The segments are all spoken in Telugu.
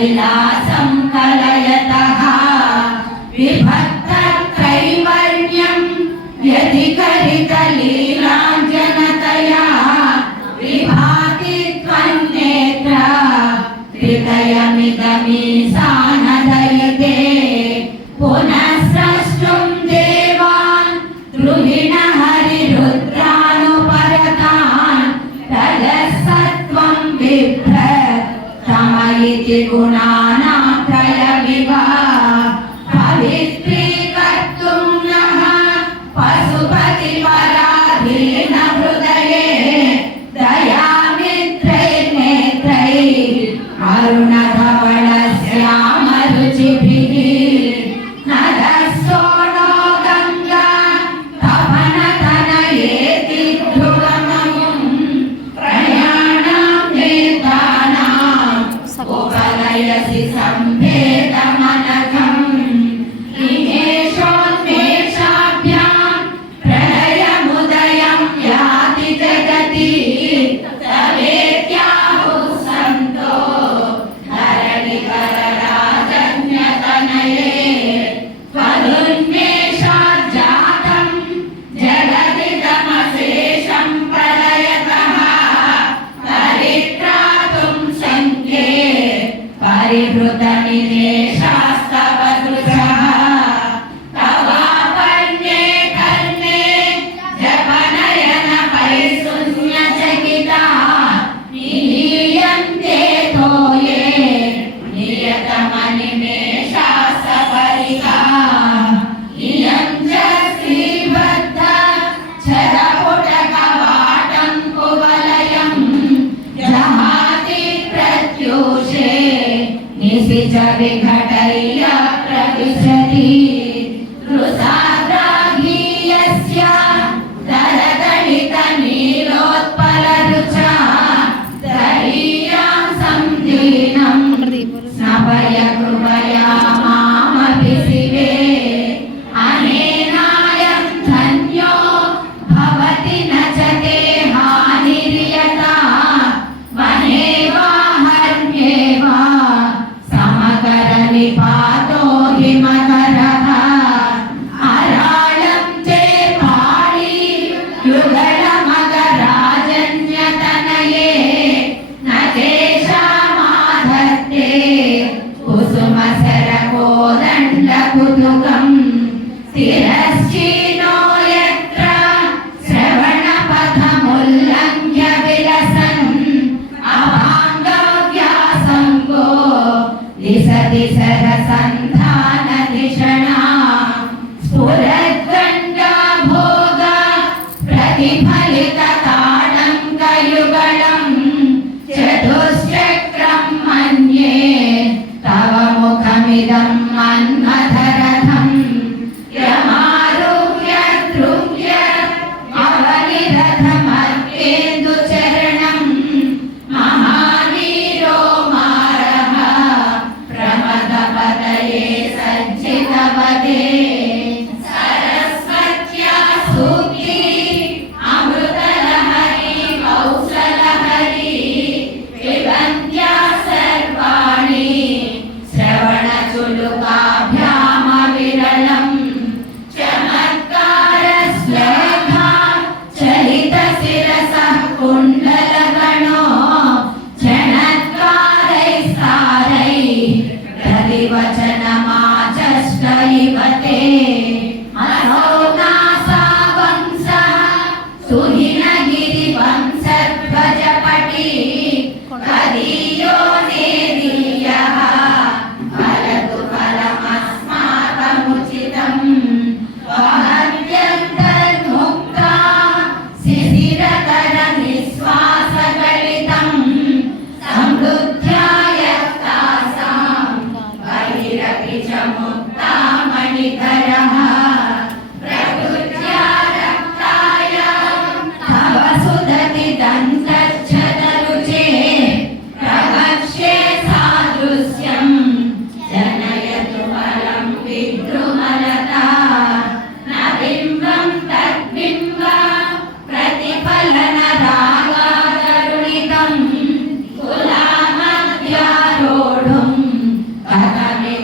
Amen. गुणानां Bye.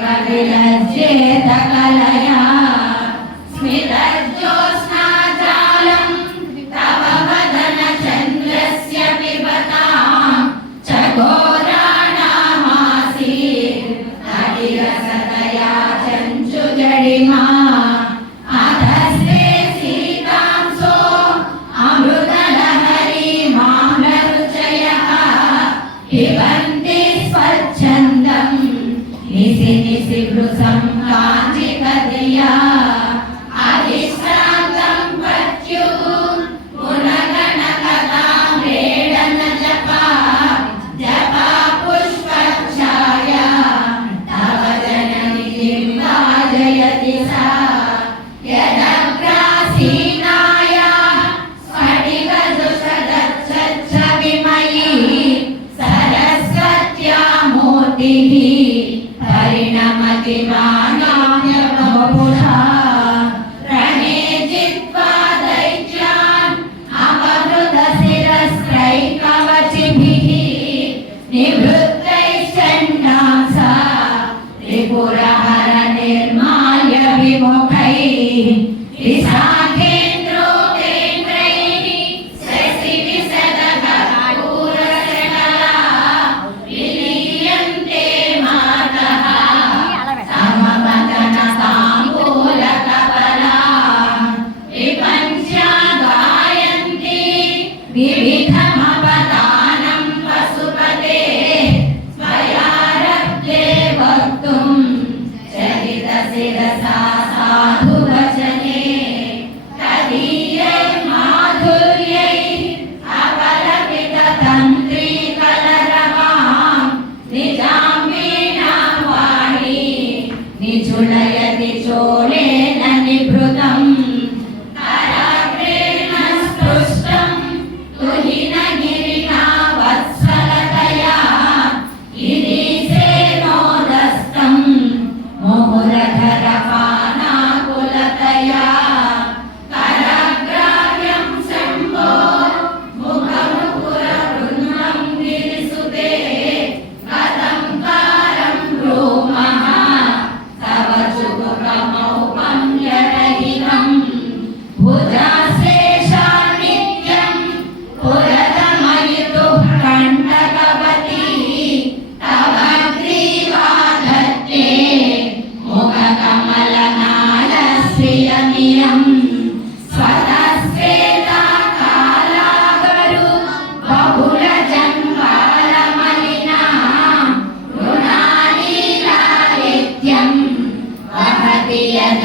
కవిలజ్జేత కలయా స్మితజ్యోత్స్నాజాలం తవ వదన చంద్రస్య పిబతాం చఘోరాణామాసి అతిరసతయా చంచు జడిమా అమృతలహరి మామ్రరుచయ పిబన్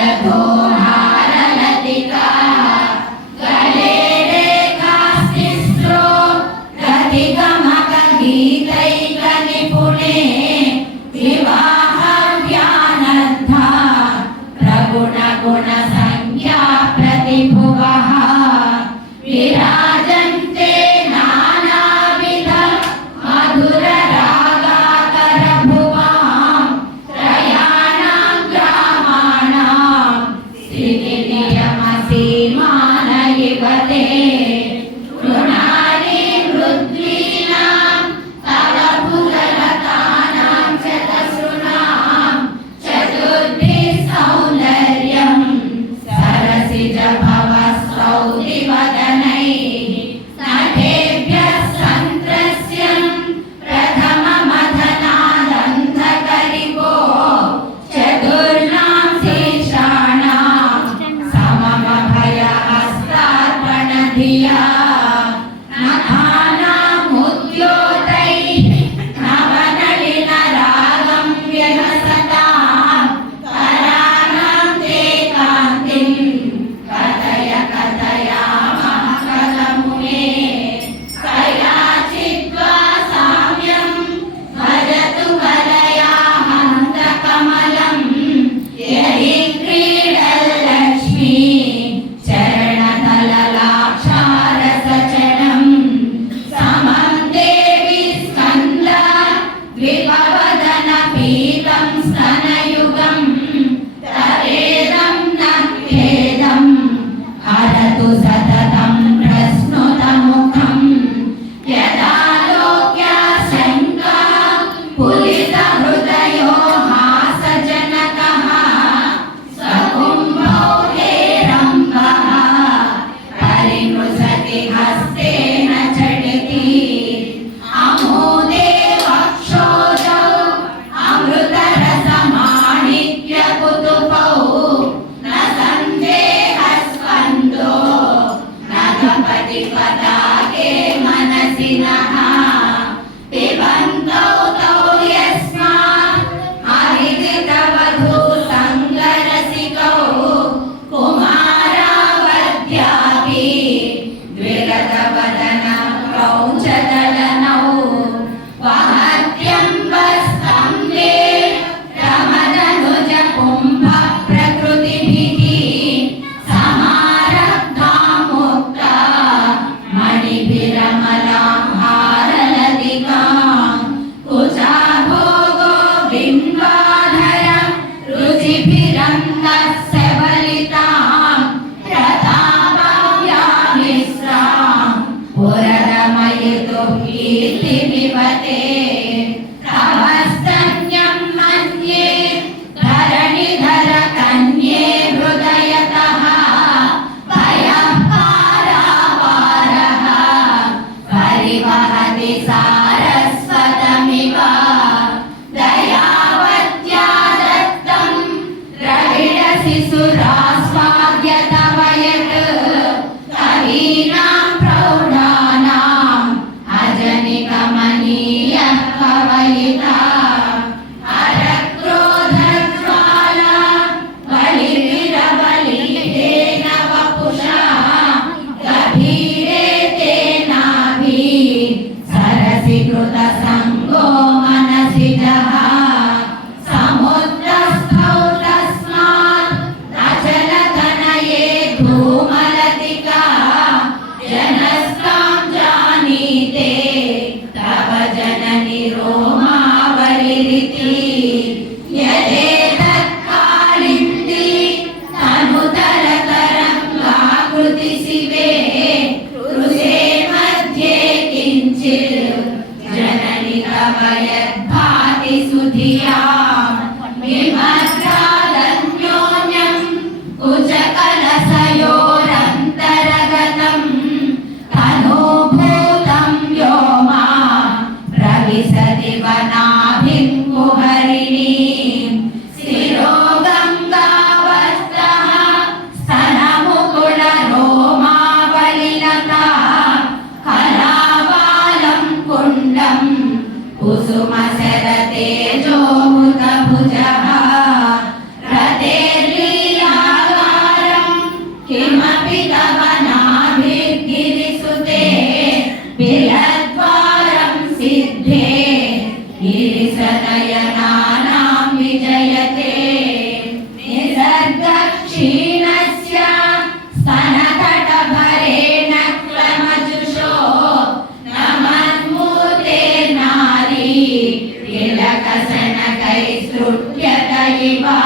É perdoa. परिमृशति हस्तेन ริวหันิสา